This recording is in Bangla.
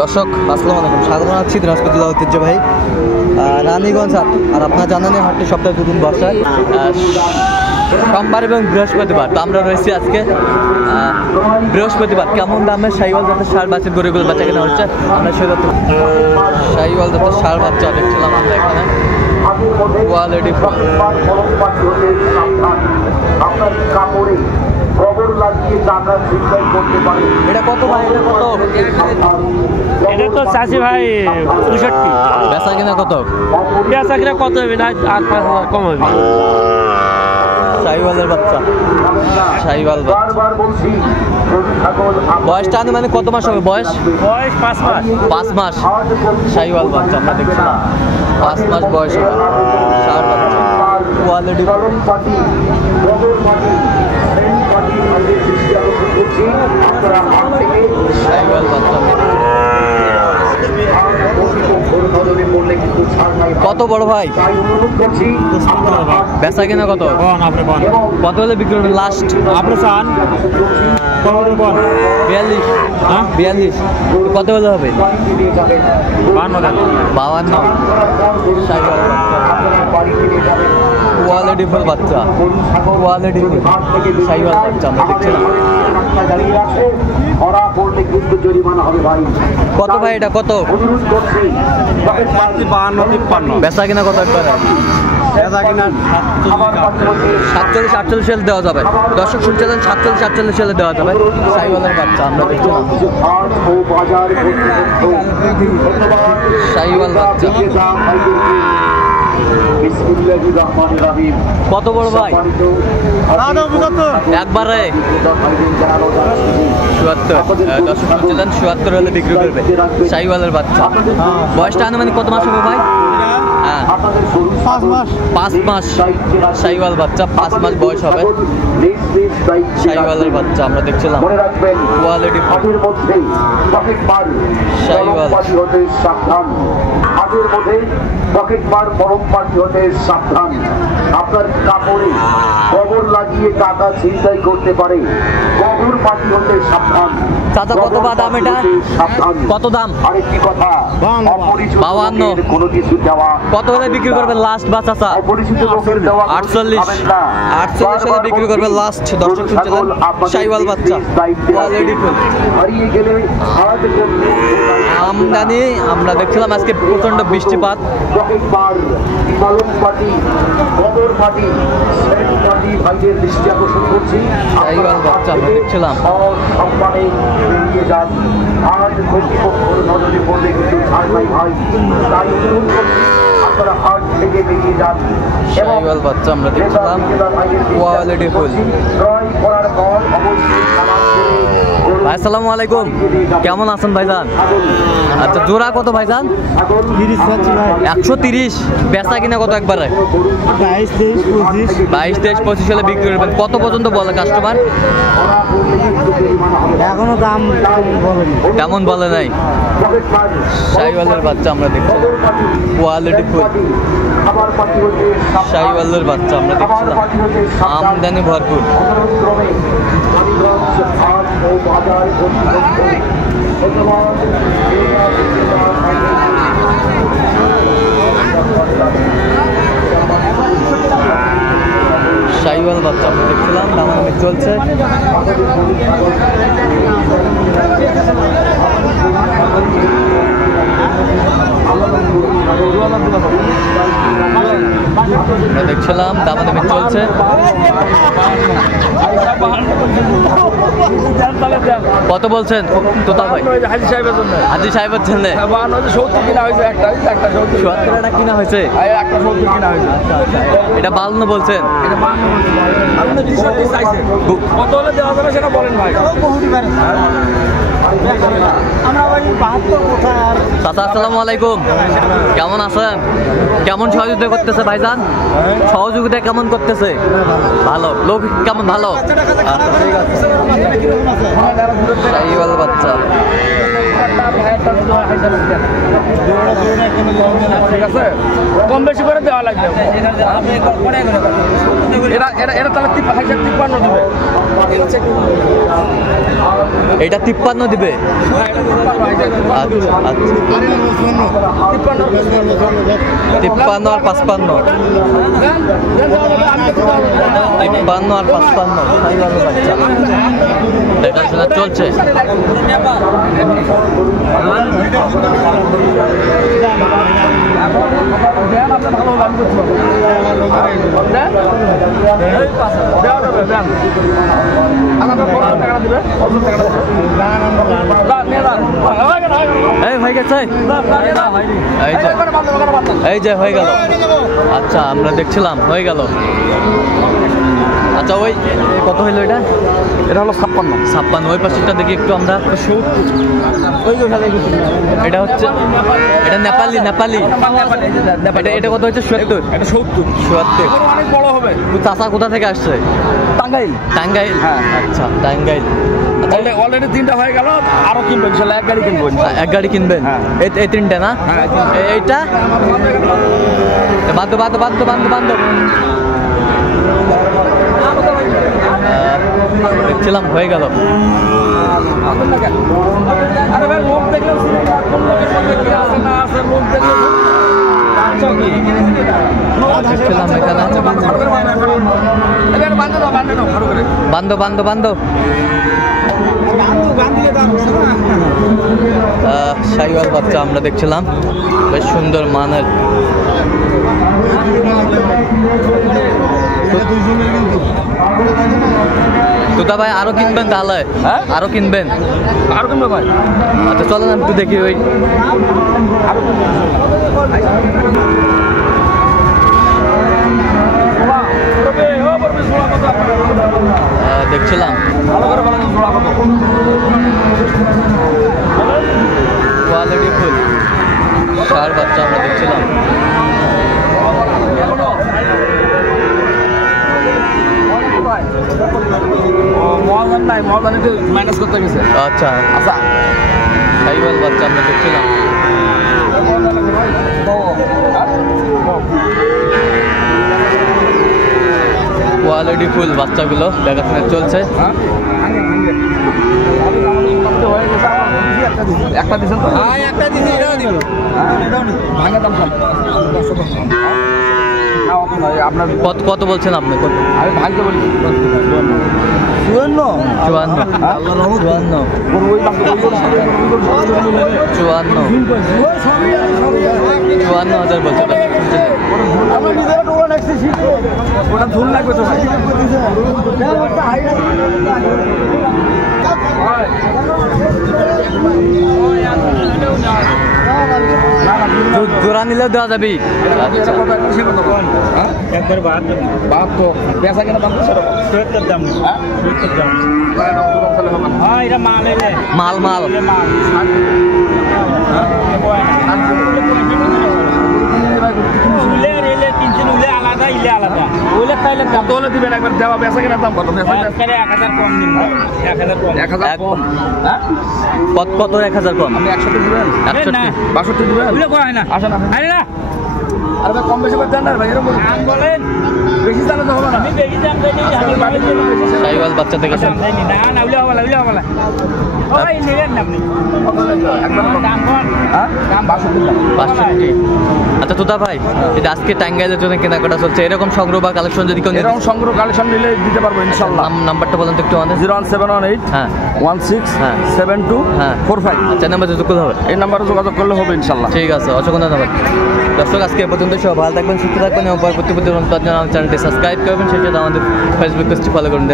দর্শক আসসালামু আলাইকুম, স্বাগত জানাচ্ছি দিনাজপুর জেলা ঐতিহ্যবাহী রানীগঞ্জ হাট। আর আপনারা জানেন হাটটি সপ্তাহে দুদিন বসায়, সোমবার এবং বৃহস্পতিবার। তো আমরা রয়েছি আজকে বৃহস্পতিবার। কেমন দামের শাহিওয়াল জাতের ষাঁড় বাচ্চা গরুগুলো বাচ্চা কেনা হচ্ছে, আমরা সেই শাহিওয়াল জাতের ষাঁড় বাচ্চা দেখছিলাম আমরা এখানে। কোয়ালিটি এটা কত ভাই? এটা কত? এটা তো চাষি ভাই 65। বেচা কিনা কত? বেচা কিনা কত হবে না, 8-5 হাজার কম হবে। শাহিওয়ালের বাচ্চা, শাহিওয়াল বাচ্চা। বয়সটা মানে কত মাস হবে? বয়স 5 মাস। 5 মাস শাহিওয়াল বাচ্চা আমরা দেখছিলাম। 5 মাস বয়স হবে ষাঁড় বাচ্চা। কোয়ালিটি শাহিওয়াল বাচ্চা। কত বড় ভাই? বেচা কিনা কত? কত হলে বিক্রি করবেন লাস্ট? আপনি চান 42? 42 কত হলে হবে? 52। শাহিওয়াল বাচ্চা, কোয়ালিটি ফুল বাচ্চা, কোয়ালিটি ফুল শাহিওয়াল বাচ্চা আমরা দেখছিলাম। কত ভাই এটা কত? 52-53। বেচা কিনা কত একবারে? 47-48 সেল দেওয়া যাবে। দর্শক শুনছিলেন 47-48 সেলে দেওয়া যাবে শাহিওয়ালের বাচ্চা আমরা দেখছিলাম। শাহিওয়াল বাচ্চা কত বড় ভাই? একবারে 74। দর্শক শুনছিলেন 74 হলে বিক্রি করবে শাহিওয়ালের বাচ্চা। বয়সটা আনুমানিক কত মাস হবে ভাই? 5 মাস শাহিওয়াল বাচ্চা, 5 মাস বয়স হবে শাহিওয়ালের বাচ্চা আমরা দেখছিলাম। কোয়ালিটি শাহিওয়াল। আপনার কাপড়ে গোবর লাগিয়ে টাকা ছিনতাই করতে পারে। গোবর পাখি হতে সাবধান। চাচা কত বা দাম এটা? কত দাম? আরেকটি কথা, 52 কোনো কিছু দেওয়া। কত হলে বিক্রি করবেন লাস্ট বা চাচা? অপরিচিত লোকের দেওয়া 48 হলে বিক্রি করবেন লাস্ট। দর্শক শুনছিলেন শাহিওয়াল বাচ্চা, কোয়ালিটি ফুল। হারিয়ে গেলে হারাতে করতে আমদানি আমরা দেখছিলাম আজকে প্রচন্ড বৃষ্টিপাত। শাহিওয়াল বাচ্চা আমরা দেখছিলাম। শাহিওয়াল বাচ্চা আমরা দেখছিলাম, কোয়ালিটি ফুল। ভাই আসসালামু আলাইকুম, কেমন আছেন ভাইজান? আচ্ছা জোড়া কত ভাইজান? 130। বেচা কিনা কত একবারে? 22-23-25 হলে বিক্রি করবেন। কত পর্যন্ত বলে কাস্টমার? এখনো দাম কেমন বলে নাই। শাহিওয়ালের বাচ্চা আমরা দেখছিলাম, কোয়ালিটি ফুল শাহিওয়ালের বাচ্চা আমরা দেখছিলাম। আমদানি ভরপুর। শাহিওয়াল বাচ্চা আমরা দেখছিলাম, দামাদামি চলছে। আমরা দেখছিলাম দামাদামি চলছে। কত বলছেন তোতা ভাই? হাজি সাহেবের জন্য, হাজি সাহেবের জন্য 70 কিনা হয়েছে। একটা 70 কিনা হয়েছে, একটা 70 কিনা হয়েছে। এটা 52 বলছেন। কত হলে দেওয়া যাবে সেটা বলেন ভাই। চাচা আসসালামু আলাইকুম, কেমন আছেন? কেমন সহযোগিতা করতেছে ভাইজান? সহযোগিতা কেমন করতেছে? ভালো। লোক কেমন? ভালো। শাহিওয়াল বাচ্চা একটা যদি হয় হাইসা দেন। ঠিক আছে, কম বেশি করে দেওয়া লাগবে। এটা তাহলে 53 দিবে। এটা 53 দিবে। আচ্ছা আচ্ছা, 53 আর 55, 53 আর 55 সাইওয়ালের বাচ্চা দেখাশোনা চলছে। এই হয়ে গেছে, এই যে হয়ে গেল। আচ্ছা আমরা দেখছিলাম হয়ে গেল। আচ্ছা ওই কত হইলো এটা? এটা হলো 56। ওই পাশেরটা দেখি একটু আমরা। এটা হচ্ছে, এটা নেপালি। এটা কত হচ্ছে? 70। এটা 70। অনেক বড় হবে। চাচা কোথা থেকে আসছে? টাঙ্গাইল। হ্যাঁ। আচ্ছা টাঙ্গাইল। অলরেডি 3টা হয়ে গেল, আরো কিনবেন ইনশাআল্লাহ। এক গাড়ি কিনবেন। এক গাড়ি কিনবেন? হ্যাঁ। এই 3টে না? হ্যাঁ। এইটা বান্ধব দেখছিলাম হয়ে গেল। দেখছিলাম এখানে বান্ধব শাইওয়াল বাচ্চা আমরা দেখছিলাম, বেশ সুন্দর মানের। তোতা ভাই আরো কিনবেন তাহলে? হ্যাঁ? আরো কিনবেন? আরো কিনবে ভাই। আচ্ছা চলেন একটু দেখি। ওই দেখছিলাম কোয়ালিটি ফুল ষাঁড় বাচ্চা আমরা দেখছিলাম। মাইনাস করতে গেছে। আচ্ছা আচ্ছা, সাইওয়াল বাচ্চা আমরা দেখছিলাম। কোয়ালিটি ফুল বাচ্চাগুলো দেখাশোনা চলছে। একটা দিছেন তো? একটা দিন এটাও দিব। ভাঙা দাম আপনার কত বলছেন আপনি? কত? আমি ভাঙতে বলি 54,000 বলছে। ওটা ধুল লাগবে তো ভাই। জোড়া নিলেও দেওয়া যাবে। একবার 72 পেঁচা কেনা দাম 70 দাম। হ্যাঁ এটা মাল মাল দিবেন একবার দেওয়া বেচা কেনার দাম কত? 1000 কম দিন। 1000 কম। কত 1000 কম? আপনি 61 দিবেন? 62 দিবেন? আসেন না। আর ভাই কম বেশি করে দেন না ভাই, এরকম বলেন। বেশি জানা তো হবে না। আমি বেশি জান দেই সাইওয়াল বাচ্চা থেকে না উলে হবে না। ওই নেবেন না আপনি। দাম কোন? হ্যাঁ দাম 62। আচ্ছা তোতা ভাই, এটা আজকে টাঙ্গাইলের জন্য কেনাকাটা চলছে, এরকম সংগ্রহ বা কালেকশন যদি কেউ এরকম সংগ্রহ কালেকশন নিলে দিতে পারবো ইনশাআল্লাহ। নাম্বারটা বলেন তো একটু আমাদের। 01718 হ্যাঁ 1672 45। আচ্ছা নাম্বার যোগাযোগ হবে? এই নাম্বারে যোগাযোগ করলে হবে ইনশাআল্লাহ। ঠিক আছে, অসংখ্য ধন্যবাদ। দর্শক আজকে এ পর্যন্ত সব ভালো থাকবেন, সুস্থ থাকবেন এবং পরবর্তী চ্যানেলটি সাবস্ক্রাইব করবেন, সেটা আমাদের ফেসবুক পেজটি ফলো করুন।